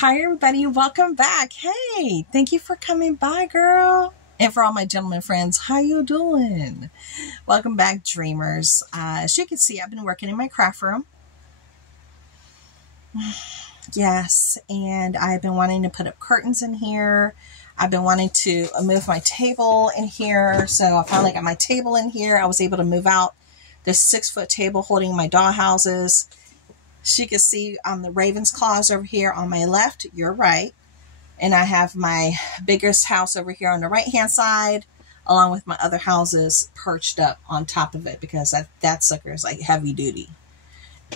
Hi, everybody. Welcome back. Hey, thank you for coming by, girl. And for all my gentlemen friends, how you doing? Welcome back, dreamers. As you can see, I've been working in my craft room. Yes, and I've been wanting to put up curtains in here. I've been wanting to move my table in here. So I finally got my table in here. I was able to move out this 6-foot table holding my doll houses. So you can see the raven's claws over here on my left, your right. And I have my biggest house over here on the right-hand side, along with my other houses perched up on top of it, because that sucker is like heavy duty.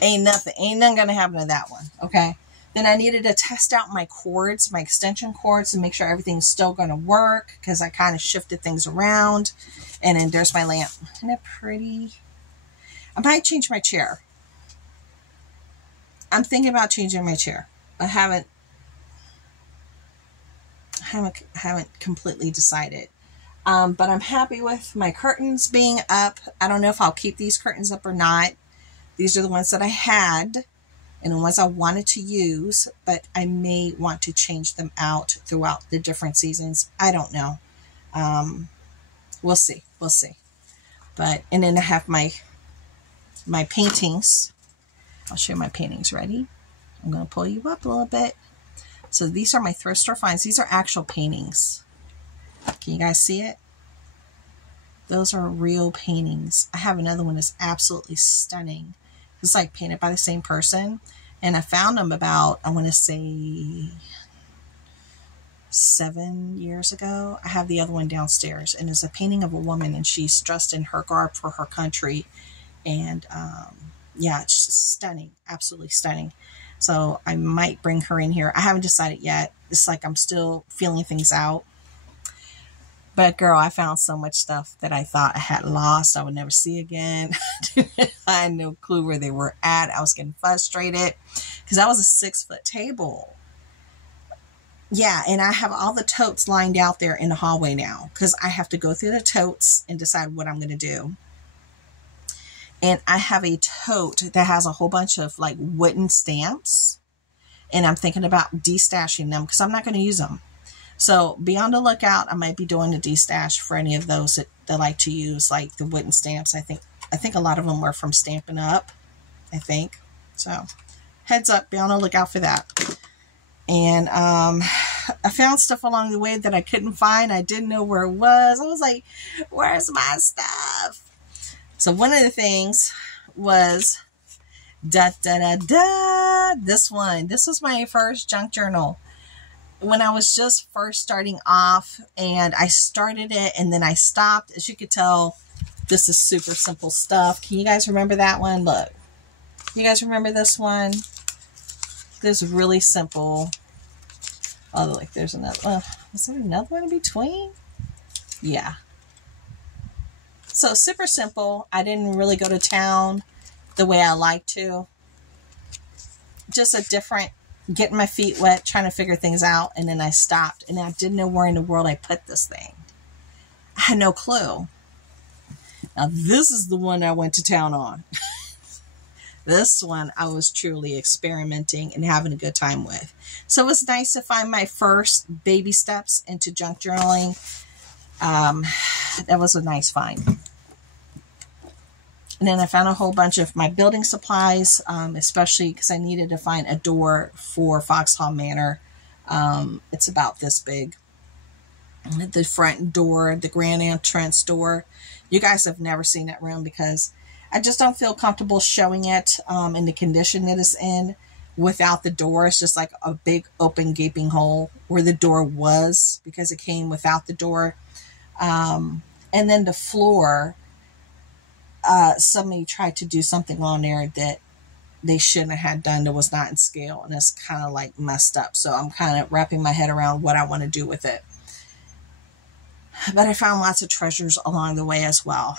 Ain't nothing gonna happen to that one, okay? Then I needed to test out my cords, my extension cords, to make sure everything's still gonna work, because I kind of shifted things around. And then there's my lamp. Isn't that pretty? I might change my chair. I'm thinking about changing my chair. I haven't completely decided. But I'm happy with my curtains being up. I don't know if I'll keep these curtains up or not. These are the ones that I had and the ones I wanted to use, but I may want to change them out throughout the different seasons. I don't know. We'll see. We'll see. And then I have my paintings. I'll show you my paintings. Ready? I'm going to pull you up a little bit. So these are my thrift store finds. These are actual paintings. Can you guys see it? Those are real paintings. I have another one that's absolutely stunning. It's like painted by the same person. And I found them about, I want to say, 7 years ago. I have the other one downstairs. And it's a painting of a woman, and she's dressed in her garb for her country. And yeah, it's just stunning. Absolutely stunning. So I might bring her in here. I haven't decided yet. It's like I'm still feeling things out. But girl, I found so much stuff that I thought I had lost, I would never see again. I had no clue where they were at. I was getting frustrated because that was a 6-foot table. Yeah, and I have all the totes lined out there in the hallway now because I have to go through the totes and decide what I'm going to do. And I have a tote that has a whole bunch of like wooden stamps. And I'm thinking about destashing them because I'm not going to use them. So be on the lookout. I might be doing a destash for any of those that like to use like the wooden stamps. I think a lot of them were from Stampin' Up. I think. So heads up, be on the lookout for that. And I found stuff along the way that I couldn't find. I didn't know where it was. I was like, where's my stuff? So one of the things was this one. This was my first junk journal when I was just first starting off, and I started it and then I stopped. As you could tell, this is super simple stuff. Can you guys remember that one? Look, you guys remember this one? This is really simple. Oh, like there's another. Was there another one in between? Yeah. So super simple. I didn't really go to town the way I like to. Just a different, getting my feet wet, trying to figure things out. And then I stopped and I didn't know where in the world I put this thing. I had no clue. Now this is the one I went to town on. This one I was truly experimenting and having a good time with. So it was nice to find my first baby steps into junk journaling. That was a nice find. And then I found a whole bunch of my building supplies, especially because I needed to find a door for Foxhall Manor. It's about this big. The front door, the grand entrance door. You guys have never seen that room because I just don't feel comfortable showing it in the condition that it's in without the door. It's just like a big open gaping hole where the door was because it came without the door. And then the floor, somebody tried to do something on there that they shouldn't have had done that was not in scale, and it's kind of like messed up. So I'm kind of wrapping my head around what I want to do with it. But I found lots of treasures along the way as well.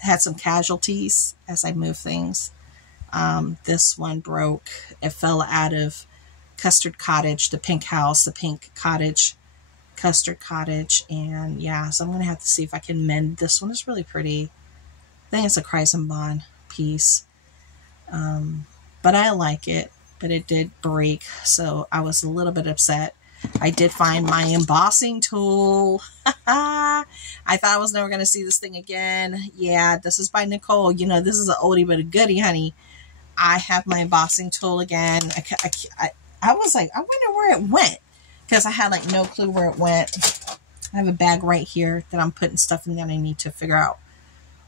Had some casualties as I moved things. This one broke. It fell out of Custard Cottage, the pink house, the pink cottage. Custard Cottage, and yeah, so I'm gonna have to see if I can mend this one. It's really pretty. I think it's a Chrysanthemum piece, but I like it. but it did break. So I was a little bit upset. I did find my embossing tool. I thought I was never going to see this thing again. Yeah, this is by Nicole. You know, this is an oldie but a goodie, honey. I have my embossing tool again. I was like, I wonder where it went, because I had like no clue where it went. I have a bag right here that I'm putting stuff in that I need to figure out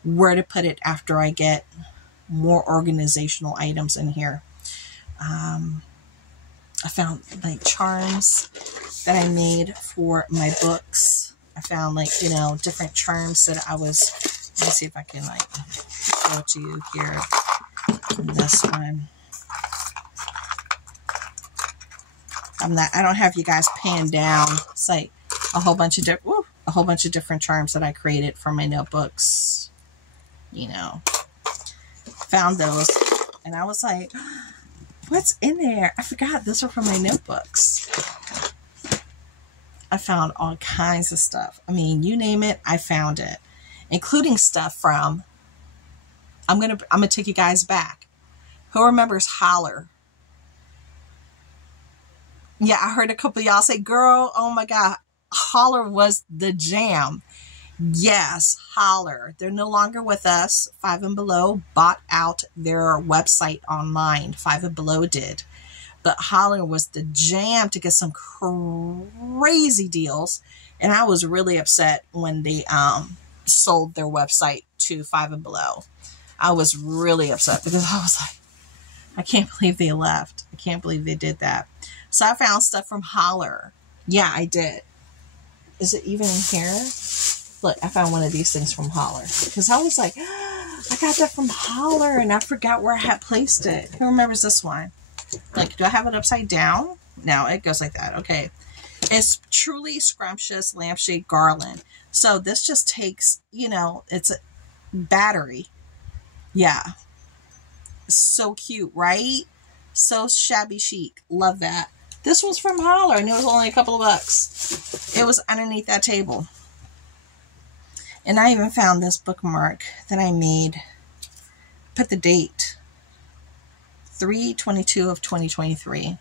where to put it after I get more organizational items in here. I found like charms that I made for my books. I found like, you know, different charms that I was, let me see if I can like show it to you here. This one. I don't have you guys panned down. It's like a whole bunch of different charms that I created for my notebooks. You know, found those, and I was like, what's in there? I forgot those are from my notebooks. I found all kinds of stuff. I mean, you name it, I found it, including stuff from, I'm gonna take you guys back. Who remembers Holler? Yeah, I heard a couple of y'all say, girl, oh my God, Holler was the jam. Yes, Holler. They're no longer with us. Five and Below bought out their website online. Five and Below did. But Holler was the jam to get some crazy deals. And I was really upset when they sold their website to Five and Below. I was really upset because I was like, I can't believe they left. I can't believe they did that. So I found stuff from Holler. Yeah, I did. Is it even in here? Look, I found one of these things from Holler. Because I was like, I got that from Holler and I forgot where I had placed it. Who remembers this one? Like, do I have it upside down? No, it goes like that. Okay. It's Truly Scrumptious Lampshade Garland. So this just takes, you know, it's a battery. Yeah. So cute, right? So shabby chic. Love that. This was from Holler and it was only a couple of bucks. It was underneath that table. And I even found this bookmark that I made. Put the date. 3/22 of 2023.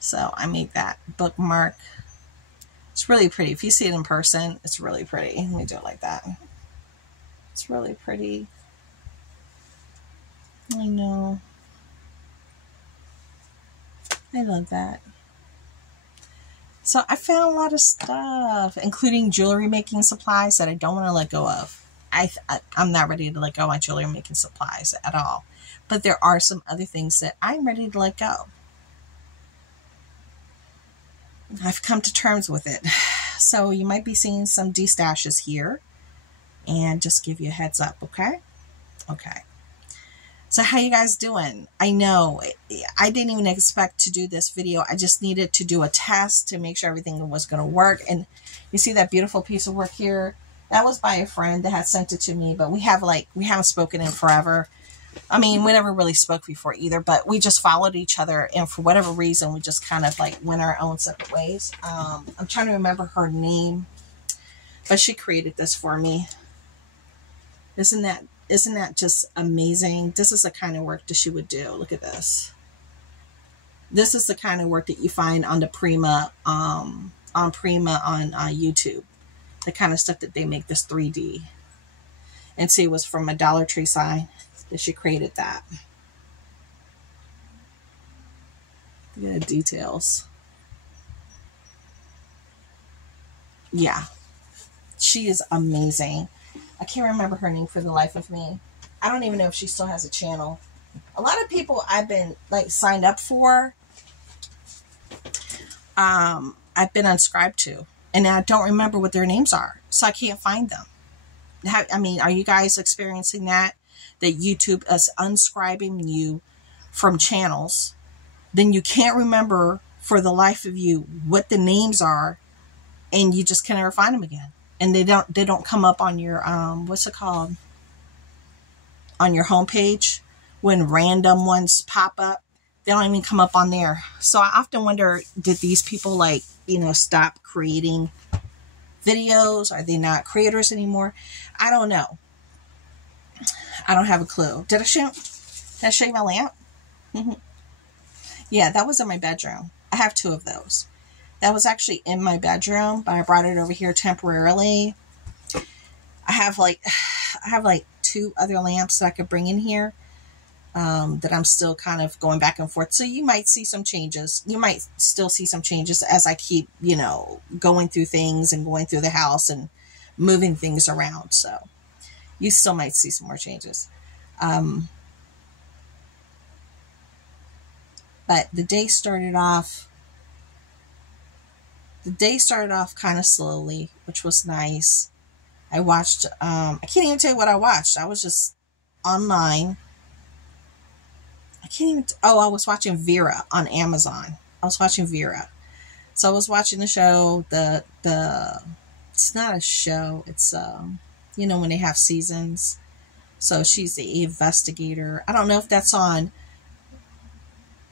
So I made that bookmark. It's really pretty. If you see it in person, it's really pretty. Let me do it like that. It's really pretty. I know. I love that. So I found a lot of stuff, including jewelry making supplies that I don't want to let go of. I'm not ready to let go of my jewelry making supplies at all. But there are some other things that I'm ready to let go. I've come to terms with it. So you might be seeing some destashes here. And just give you a heads up, okay? Okay. So how you guys doing? I know I didn't even expect to do this video. I just needed to do a test to make sure everything was going to work. And you see that beautiful piece of work here? That was by a friend that had sent it to me, but we haven't spoken in forever. I mean, we never really spoke before either, but we just followed each other. And for whatever reason, we just kind of like went our own separate ways. I'm trying to remember her name, but she created this for me. Isn't that just amazing? This is the kind of work that she would do. Look at this. This is the kind of work that you find on the Prima, on YouTube. The kind of stuff that they make, this 3D. And see, it was from a Dollar Tree sign that she created that. Look at the details. Yeah. She is amazing. I can't remember her name for the life of me. I don't even know if she still has a channel. A lot of people I've been like signed up for, I've been unscribed to, and I don't remember what their names are, so I can't find them. I mean, are you guys experiencing that? That YouTube is unscribing you from channels, then you can't remember for the life of you what the names are, and you just can never find them again. And they don't come up on your, what's it called? On your homepage when random ones pop up. They don't even come up on there. So I often wonder, did these people like, you know, stop creating videos? Are they not creators anymore? I don't know. I don't have a clue. Did I show you my lamp? Yeah, that was in my bedroom. I have two of those. That was actually in my bedroom, but I brought it over here temporarily. I have like two other lamps that I could bring in here, that I'm still kind of going back and forth. So you might see some changes. You might still see some changes as I keep, going through things and going through the house and moving things around. So you still might see some more changes. But the day started off kind of slowly, which was nice. I watched, I can't even tell you what I watched. I was just online. I was watching Vera on Amazon. I was watching Vera. So I was watching the show, it's not a show. It's, when they have seasons. So she's the investigator. I don't know if that's on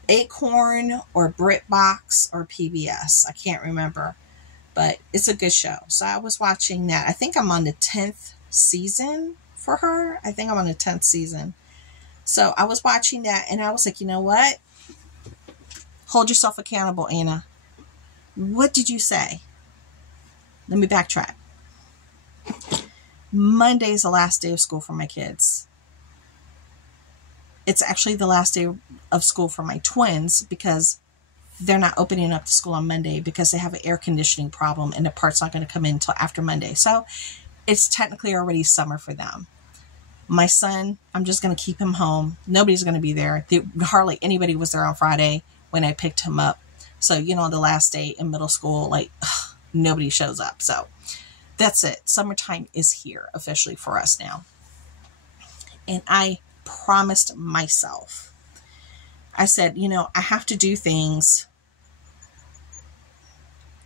Acorn or BritBox or PBS. I can't remember, but it's a good show. So I was watching that. I think I'm on the 10th season for her. I think I'm on the 10th season. So I was watching that and I was like, you know what? Hold yourself accountable, Anna. What did you say? Let me backtrack. Monday is the last day of school for my kids. It's actually the last day of school for my twins because they're not opening up the school on Monday because they have an air conditioning problem and the part's not going to come in until after Monday. So it's technically already summer for them. My son, I'm just going to keep him home. Nobody's going to be there. Hardly anybody was there on Friday when I picked him up. So, the last day in middle school, nobody shows up. So that's it. Summertime is here officially for us now. And I promised myself, I said, I have to do things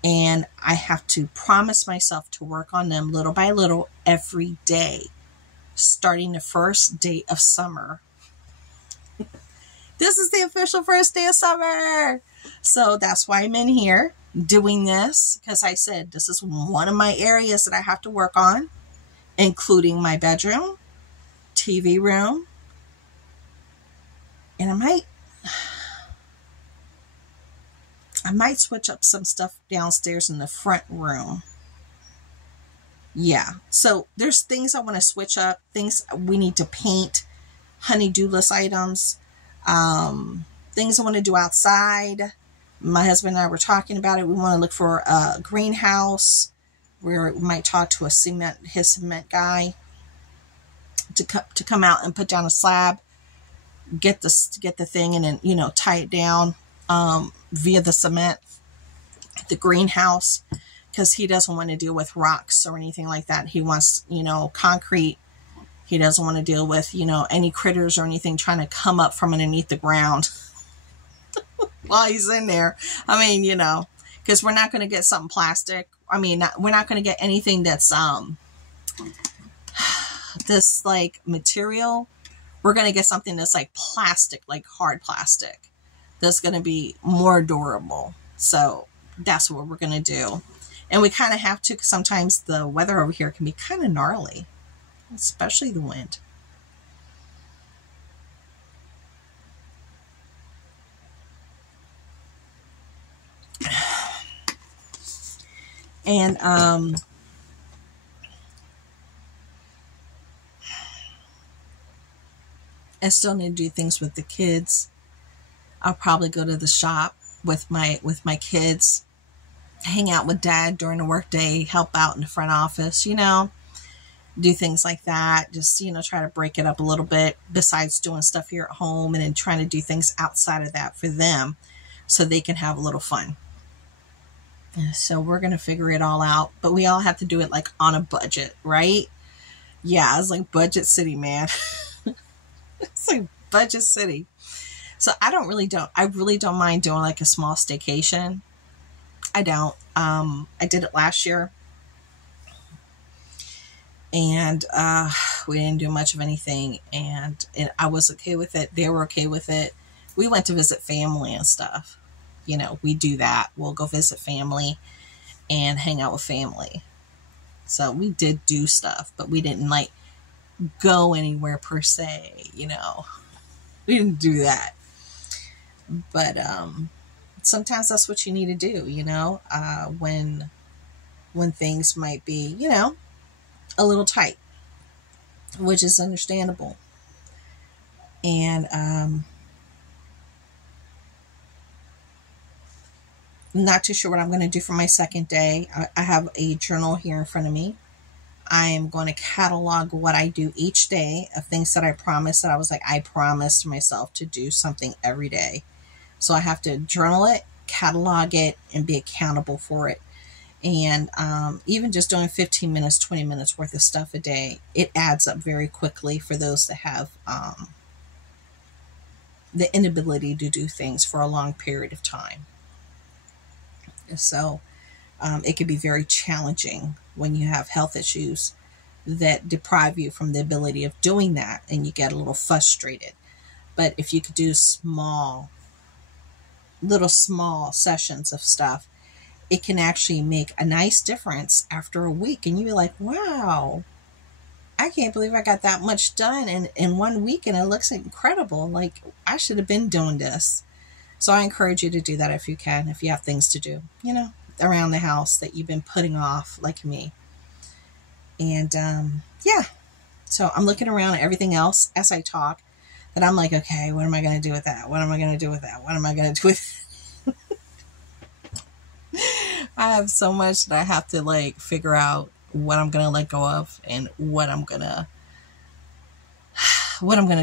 and I have to promise myself to work on them little by little every day, starting the first day of summer. This is the official first day of summer. So that's why I'm in here doing this, because I said this is one of my areas that I have to work on, including my bedroom, TV room, and I might switch up some stuff downstairs in the front room. Yeah, so there's things I want to switch up, things we need to paint, honey-do list items, things I want to do outside. My husband and I were talking about it. We want to look for a greenhouse where we might talk to his cement guy to come out and put down a slab, get the thing and then, tie it down via the cement, the greenhouse, because he doesn't want to deal with rocks or anything like that. He wants, concrete. He doesn't want to deal with, any critters or anything trying to come up from underneath the ground while he's in there. I mean, because we're not going to get something plastic. I mean, we're not going to get anything that's this material. We're going to get something that's plastic, hard plastic, that's going to be more durable. So that's what we're going to do. And we kind of have to, because sometimes the weather over here can be kind of gnarly, especially the wind. And I still need to do things with the kids. I'll probably go to the shop with my kids, hang out with dad during the workday, help out in the front office, do things like that. Just, try to break it up a little bit besides doing stuff here at home, and then trying to do things outside of that for them so they can have a little fun. So we're going to figure it all out, but we all have to do it on a budget, right? Yeah, it's budget city, man. It's budget city. So I really don't mind doing a small staycation. I don't. I did it last year, and we didn't do much of anything, and I was okay with it. They were okay with it. We went to visit family and stuff. We do that. We'll go visit family and hang out with family. So we did do stuff, but we didn't go anywhere per se, We didn't do that. But sometimes that's what you need to do, you know, when things might be, you know, a little tight, which is understandable. And I'm not too sure what I'm going to do for my second day. I have a journal here in front of me. I am going to catalog what I do each day of things that I promised, that I was like, I promised myself to do something every day. So I have to journal it, catalog it, and be accountable for it. And even just doing 15 minutes, 20 minutes worth of stuff a day, it adds up very quickly for those that have the inability to do things for a long period of time. So it can be very challenging when you have health issues that deprive you from the ability of doing that, and you get a little frustrated. But if you could do small sessions of stuff, it can actually make a nice difference after a week. And you're like, wow, I can't believe I got that much done in 1 week, and it looks incredible. Like, I should have been doing this. So I encourage you to do that if you can, if you have things to do, you know, around the house that you've been putting off, like me. And yeah, so I'm looking around at everything else as I talk, that I'm like, okay, what am I going to do with that? What am I going to do with that? What am I going to do with that? I have so much that I have to like figure out what I'm going to let go of, and what I'm going to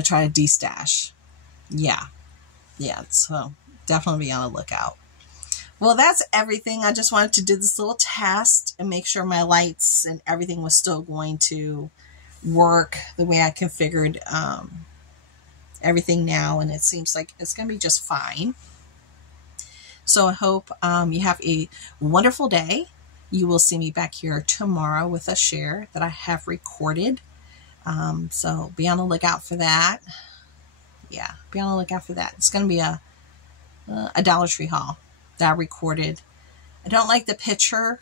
try to de-stash. Yeah. So definitely be on the lookout. Well, that's everything. I just wanted to do this little test and make sure my lights and everything was still going to work the way I configured everything now. And it seems like it's going to be just fine. So I hope you have a wonderful day. You will see me back here tomorrow with a share that I have recorded. So be on the lookout for that. Yeah, be on the lookout for that. It's going to be a Dollar Tree haul that I recorded. I don't like the picture.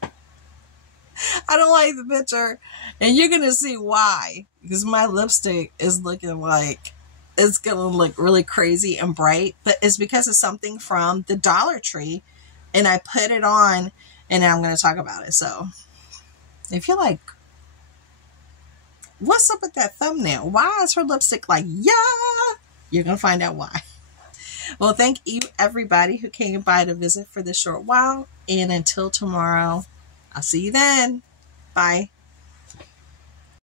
I don't like the picture. And you're going to see why. Because my lipstick is looking like it's going to look really crazy and bright. But it's because of something from the Dollar Tree. And I put it on, and I'm going to talk about it. So if you're like, what's up with that thumbnail? Why is her lipstick like, yeah? You're going to find out why. Well, thank you, everybody who came by to visit for this short while. And until tomorrow, I'll see you then. Bye.